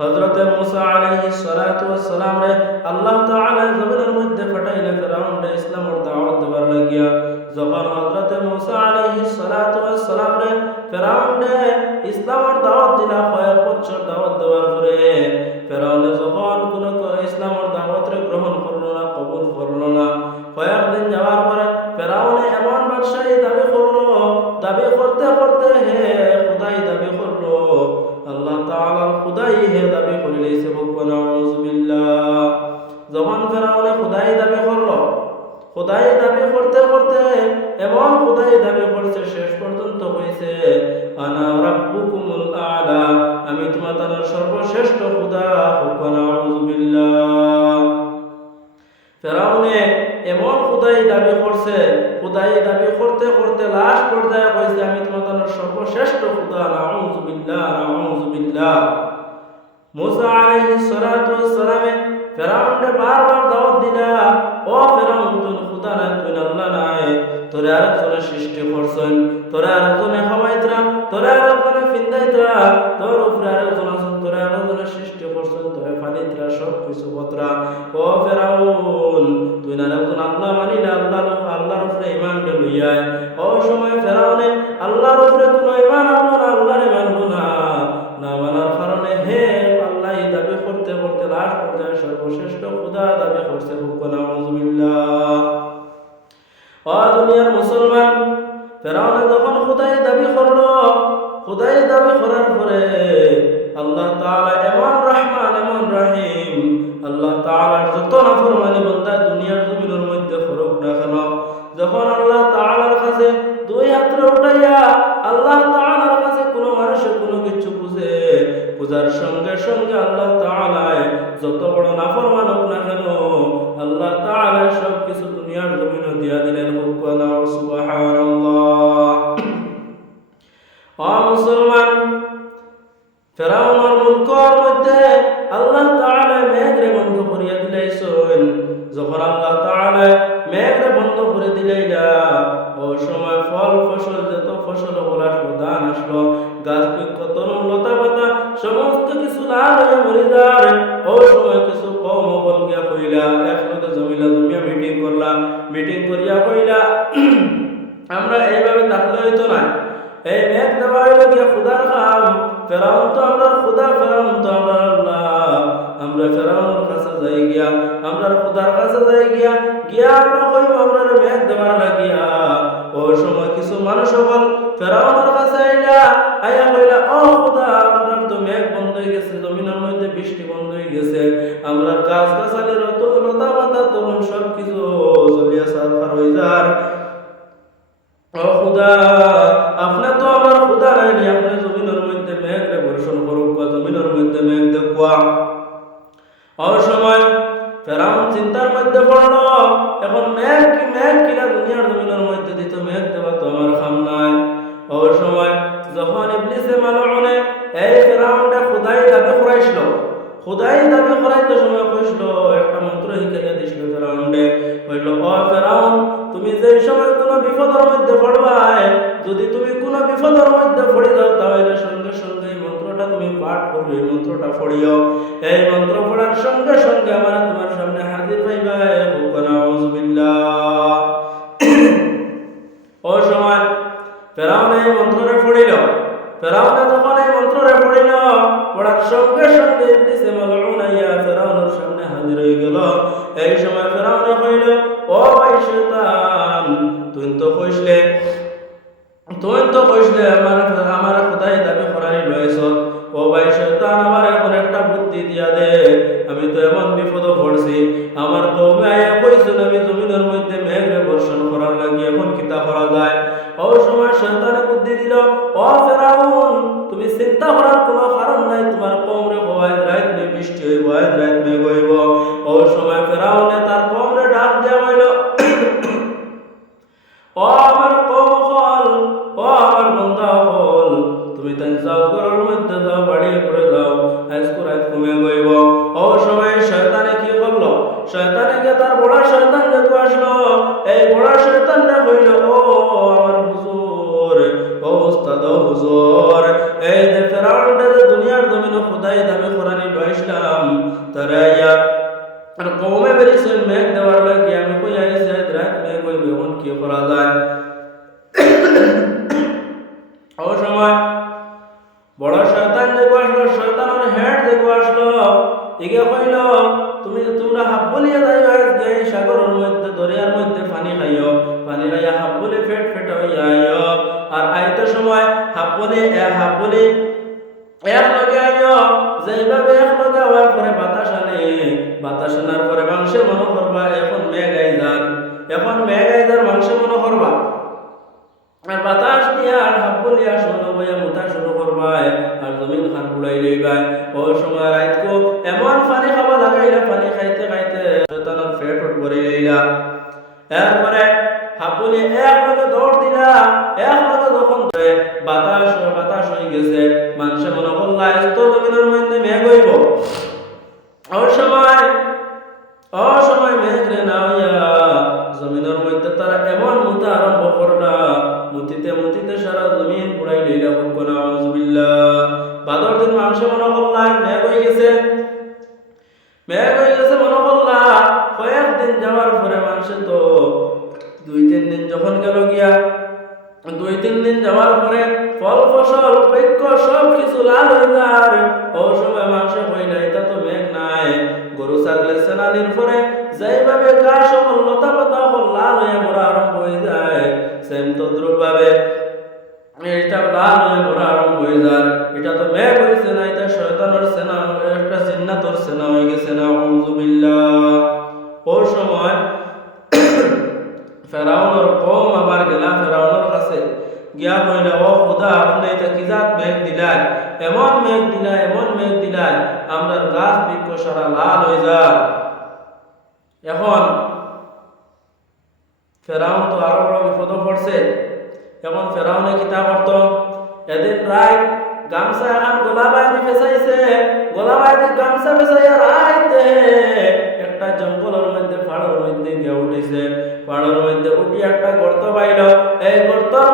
হযরতে মুসা আলাইহিস সালাতু ওয়াস সালাম রে আল্লাহ তাআলা জমিনের মধ্যে পাঠাইলে ফেরাউন রে ইসলামের দাওয়াত দেবার লাগিয়া, যখন হযরতে মুসা আলাইহিস সালাতু ওয়াস সালাম রে ফেরাউন রে ইসলামের দাওয়াত দিলা, কয়েক বছর দাওয়াত দেওয়ার পরে ফেরাউন যখন কোন ইসলামের দাওয়াত রে গ্রহণ করল না, কবুল করল না, কয়েকদিন যাওয়ার পরে ফেরাউনে এমন বাদশাহী দাবি করল, দাবি করতে এমন খুদাই দাবি করছে, শেষ পর্যন্ত হইছে আনা রাব্বুকুমুল আলা, আমি তোমাদের সর্বশ্রেষ্ঠ খুদা ফেরাউনে এমন খুদাই দাবি করছে, খুদাই দাবি করতে করতে লাস্ট পর্যায়ে কইছে আমি তোমাদের সর্বশ্রেষ্ঠ খুদা নাউযুবিল্লাহ নাউযুবিল্লাহ মুসা আলাইহিস সালাতু ওয়াস সালামে ফেরাউনকে বারবার দাওয়াত দিলা, ও ফেরাউন তুই খুদা না তোরে আরেকজনে সৃষ্টি করছেন, তোরে খাওয়াইতরা তোরে ফিন্দাইতরা, তোর উপরে তোরে সৃষ্টি করছেন, তোরে ফালিতরা সব কিছু পত্রা ও ফেরাউন, তুই না আল্লাহ মানিলে আল্লাহর আল্লাহর উপরে ইমান লইয়ায় ও সময় ফেরাউনে, আল্লাহর উপরে না না। না মানার কারণে হে দাবি করতে করতে লাস্ট পর্যায়ে সর্বশ্রেষ্ঠ খুদা দাবি করছে হুকনা আউযুবিল্লাহ দুনিয়ার মুসলমান। ফেরাউনে যখন খোদাই দাবি করল, খোদাই দাবি করার পরে আল্লাহ তাআলা এমন রহমান, এমন রহিম, আল্লাহ তাআলার যত নাফরমানি বান্দা দুনিয়ার জমিনের মধ্যে ফরক না যখন আল্লাহ তাআলার কাছে জমিনে দিয়া দিলেন মুসলমান ফেরাউনের মুলকর আমরা এইভাবে থাকলে হইতো না এই মেঘ দেওয়া হইল গিয়ে খুদার খাম। ফেরাউন তো আমরা খুদা, ফেরাউন তো আমরা আল্লাহ। আমরা ফেরাউনের কাছে যাই গিয়া আমরা খুদার কাছে যাই গিয়া গিয়া আমরা কইব আমরা মেঘ দেওয়ার লাগিয়া। ওই সময় কিছু মানুষ সকল ফেরাউনের কাছে আইলা, আইয়া কইলা মন্ত্রটা পড়িও। এই মন্ত্র পড়ার সঙ্গে সঙ্গে আমার তোমার সামনে হাজির পাইবাই তুমি তোমরা হাফ বলিয়া যাই আজকে সাগরের মধ্যে, দরিয়ার মধ্যে পানি খাইও। পানি খাইয়া হাফ বলে ফেট ফেট হইয়া আইও। আর আইতে সময় হাফ বলে এ হাফ বলে এক লগে আইও। যেইভাবে এক লগে হওয়ার পরে বাতাস আনে, বাতাস আনার পরে মাংসে মনে করবা এখন মেঘ আইজার এখন মেঘ আইজার মাংসে মনে করবা আর বাতাস দিয়া আর হাব বলিয়া শোনো বইয়া মুতা শুরু করবাই আর জমিন খান পুড়াই লইবাই ও সময় শয়তানের ফেট উঠ ভরে লইলা এরপরে হাব বলি এক দৌড় দিলা মানুষে তো দুই তিন দিন যখন গেল গিয়া, দুই তিন দিন যাওয়ার পরে ফল ফসল, বৃক্ষ সব কিছু লাল হয়ে যায়। ও সময় মানুষে হই না এটা তো মেঘ নাই। গরু ছাগলে সেনানির পরে যেইভাবে গা সকল লতা পাতা সকল লাল হয়ে মরা আরম্ভ হয়ে যায়, সেম তদ্রুপ ভাবে এটা লাল হয়ে মরা আরম্ভ হয়ে যায়। এটা তো মেঘ হয়েছে না, এটা শয়তানের সেনা, একটা জিন্নাতর সেনা হয়ে গেছে না ও সময় ফেরাউনের কম আবার গেলা ফেরাউনের কাছে। গিয়া কইলা ও খুদা, আপনি এটা কি জাত মেঘ দিলাই? এমন মেঘ দিলাই, এমন মেঘ দিলাই আমরা গাছ বৃক্ষ সারা লাল হয়ে যায় এখন ফেরাউন তো আরও বড় বিপদ পড়ছে এখন ফেরাউনে কিতা করতো এদিন প্রায় গামছা এখন গোলা বাইতে ফেসাইছে গোলা বাইতে গামছা ফেসাইয়া রাইতে একটা জঙ্গলের মধ্যে পাড়ের মধ্যে গিয়ে উঠেছে। পাহাড়ের মধ্যে উঠি একটা গর্ত পাইল। এই গর্তর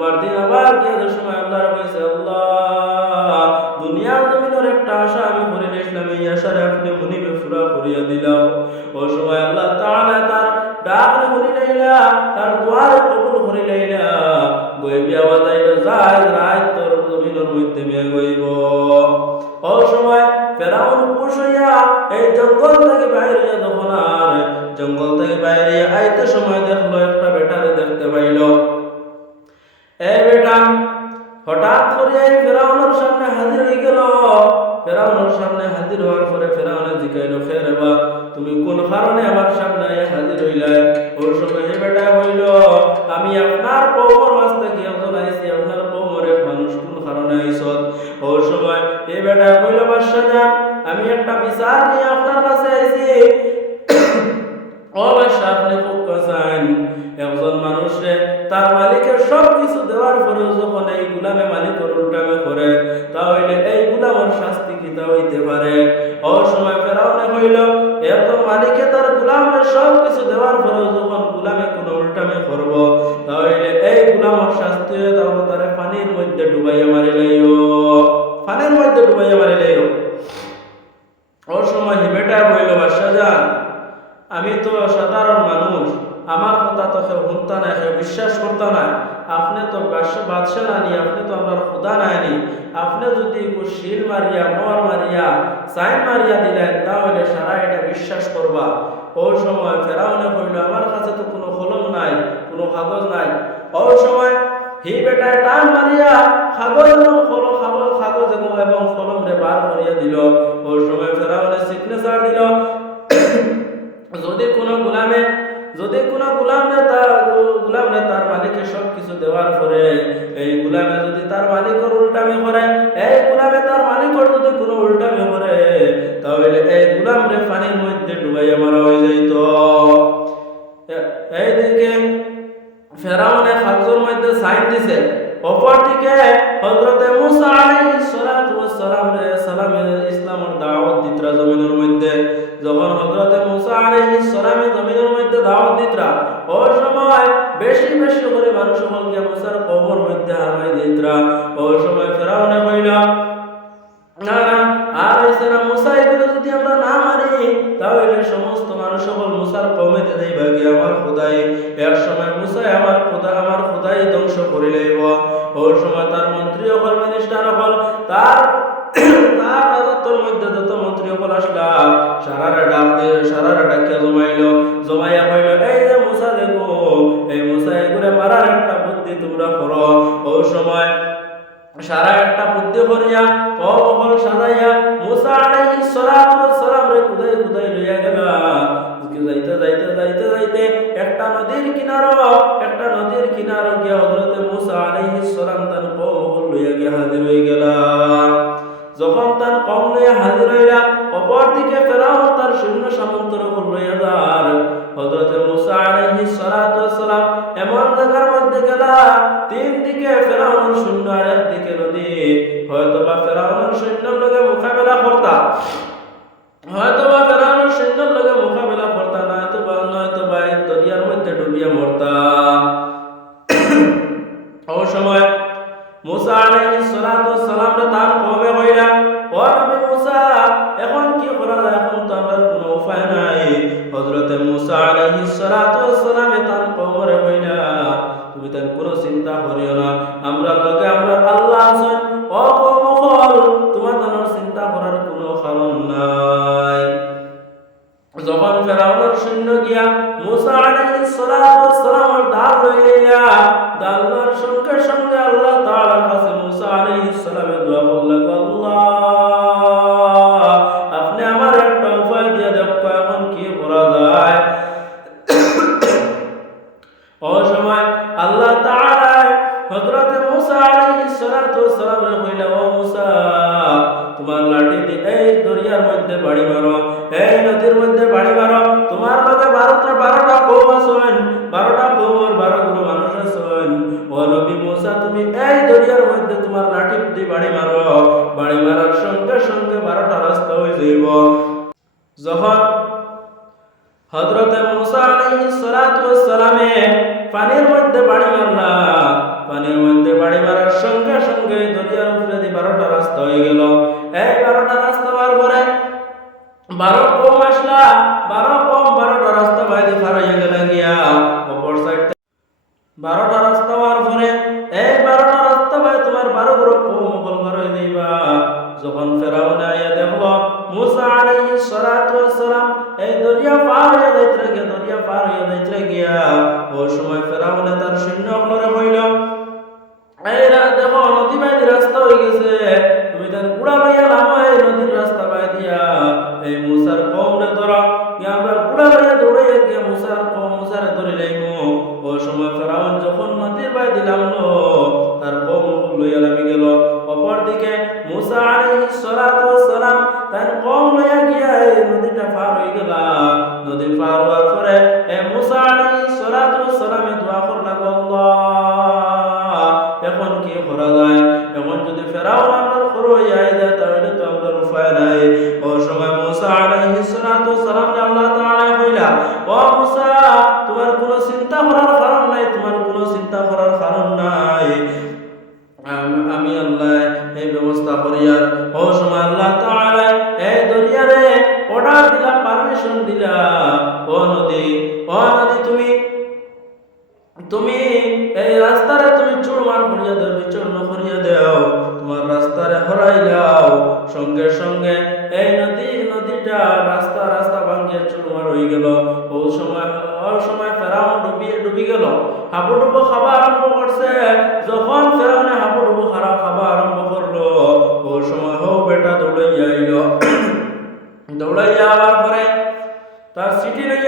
নম্বর দিন আবার কেয়াদের সময় আল্লাহ কইছে আল্লাহ, দুনিয়ার জমিনের একটা আশা আমি করে নিয়েছিলাম, এই আশারে আপনি মনিবে ফুরা করিয়া দিলাম। করে এই ফেরাউনের সামনে হাজির হয়ে গেল। ফেরাউনের সামনে হাজির হওয়ার পরে ফেরাউনে জিগাইল ফের বা তুমি কোন কারণে আমার সামনে হাজির হইলে? ওর সময় এই বেটা হইল আমি আপনার কৌমর মাছ থেকে একজন আইছি, আপনার কৌমর মানুষ কোন কারণে আইসত ওর সময় এই বেটা হইল বাদশা যান আমি একটা বিচার নিয়ে আপনার কাছে আইছি। তাহলে এই গুলামের শাস্তি কি তা হইতে পারে? ও সময় ফেরাউনে হইল একজন মালিকে তার গুলামের সব কিছু দেওয়ার পরেও যখন গুলামে কোনো উল্টামে করব, তাহলে এই গুলামের শাস্তি হয়ে তারপর তারে পানির মধ্যে ডুবাইয়া মারি লাইও। পানির মধ্যে ডুবাইয়া মারি লাইও। ও সময় হিবেটা হইল বাদশা যান আমি তো সাধারণ মানুষ। আমার কথা তো কেউ শুনতা নাই, কেউ বিশ্বাস করতা নাই। আপনি তো বাদশা নানি, আপনি তো আমার খুদা নাইনি আপনি যদি শিল মারিয়া, মর মারিয়া সাইন মারিয়া দিলেন, তাহলে সারা এটা বিশ্বাস করবা। ওই সময় ফেরাউনে কইল, আমার কাছে তো কোনো কলম নাই, কোনো কাগজ নাই। ওই সময় হি বেটায় টান মারিয়া কাগজ এবং কলম, কাগজ কাগজ এবং কলম রে বার করিয়া দিল। ওই সময় ফেরাউনে সিগনেচার দিল। যদি কোনো গোলামে যদি কোনো গোলাম নেতা, গোলাম নেতার মালিকের সবকিছু দেওয়ার পরে, এই গোলামে যদি তার মালিকের উল্টামি করে, এই গোলামে তার মালিকের যদি কোনো উল্টামি করে, তাহলে এই গোলাম রে পানির মধ্যে ডুবাইয়া মারা হয়ে যাইত। এই এইদিকে ফেরাউনে খাদ্যর মধ্যে সাইন দিছে। অপর দিকে হযরতে মুসা আলাইহিস সালাতু ওয়াস সালাম সালামের ইসলামের দাওয়াত দিতরা জমিনের মধ্যে। যখন হযরতে মুসা আলাইহিস সালামে জমিনের মধ্যে দাওয়াত দিতরা, ওই সময় বেশি বেশি করে মানুষ সকলকে মুসার কবর মধ্যে হামাই দিতরা। ওই সময় ফেরাউনে কইল না না, আর না মুসা এগুলো তাহলে সমস্ত মানুষ সকল মুসার কমে দিলেই ভাগে আমার খোদাই। এক সময় মুসা আমার খোদা আমার খোদাই ধ্বংস করে লইব ওই সময় তার মন্ত্রী সকল মিনিস্টার সকল তার তার রাজত্বর মধ্যে যত মন্ত্রী সকল আসলা, সারারা ডাক দিয়ে সারারা ডাকিয়া জমাইলো। জমাইয়া কইল, এই যে মুসা দেখো, এই মুসা এগুলো মারার একটা বুদ্ধি তোমরা করো। ওই সময় সারা একটা বুদ্ধি করিয়া কবল সাজাইয়া মুসা আলাইহিস সালাতু ওয়াস সালাম রে কুদাই কুদাই লইয়া গেলা। যাইতে যাইতে যাইতে যাইতে একটা নদীর কিনারো, একটা নদীর কিনারো গিয়া হযরতে মুসা আলাইহিস সালাম তার কওম লইয়া গিয়া হাজির হয়ে গেলা। যখন তার কম লইয়া হাজির হইলা অপর দিকে ফেরাউন তার সৈন্য সামন্তর লইয়া যার হযরতে মুসা আলাইহিস সালাতু সালাম রে তার কওমে কইলা ও নবী মুসা, এখন কি করা যায়? এখন তো আমার কোনো উপায় নাই। হযরতে মুসা আলাইহিস সালাতু ওয়াস সালাম তার কওমে কইলা তুমি তার কোনো চিন্তা করিও না। আমরা লগে আমরা আল্লাহ আছেন। ও কওমল তোমার তানোর চিন্তা করার কোনো কারণ নাই। যখন ফেরাউনের সৈন্য গিয়া মুসা আলাইহিস সালাতু ওয়াস সালামের দাল লইলা দাল লওয়ার সঙ্গে এই দরিয়ার মধ্যে তোমার লাঠি দিয়ে বাড়ি মারো। বাড়ি মারার সঙ্গে সঙ্গে বারোটা রাস্তা হয়ে যাইব। যখন হযরতে মুসা আলাইহিস সালাতু ওয়াস সালামে পানির মধ্যে বাড়ি মারলা পানির মধ্যে বাড়ি মারার সঙ্গে সঙ্গে দরিয়ার উপরে দিয়ে বারোটা রাস্তা হয়ে গেল। এই বারোটা রাস্তা হওয়ার পরে বারো কম আসলা, বারো কম বারোটা রাস্তা বাইরে পার হয়ে গেল। সালাম তার কম লয়া গিয়া নদীটা পার হয়ে গেলা। দিলা। ও নদী ও নদী, তুমি তুমি এই রাস্তারে তুমি চুরমার করিয়া দাও, বিচূর্ণ করিয়া দাও, তোমার রাস্তারে হরাই দাও সঙ্গে সঙ্গে এই নদী, নদীটা রাস্তা রাস্তা ভাঙ্গিয়া চুরমার হয়ে গেল। ও সময় ও সময় ফেরাউন ডুবিয়ে, ডুবি গেল। হাবুডুবু খাওয়া আরম্ভ তার সিটি লইয়া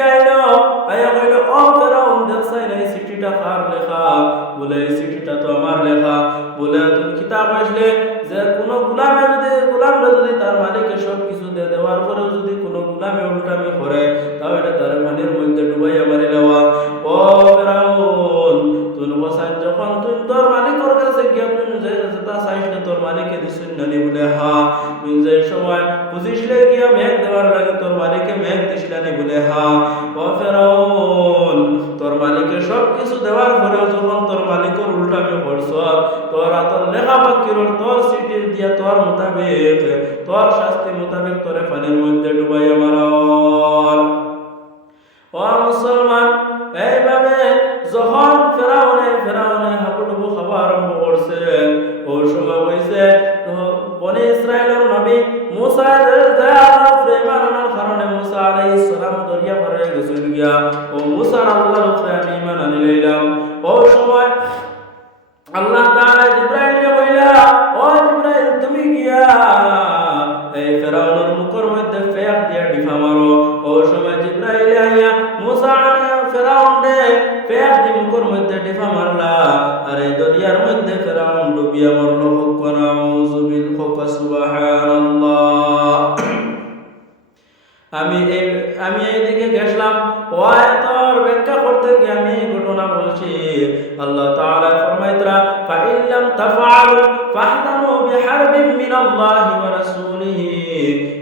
আল্লাহ তাআলা ফরমাইতরা ফা ইল্লাম তাফআলু ফাহদামু বিহারবিন মিন ওয়া রাসূলিহি।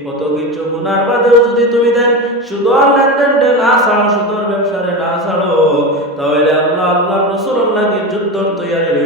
কত কিছু গুনার বাদেও যদি তুমি দেন শুধু আর লেনদেনটা না ছাড়ো শুধু ব্যবসারে না ছাড়ো, তাহলে আল্লাহ আল্লাহ রসুল আল্লাহকে যুদ্ধ তৈরি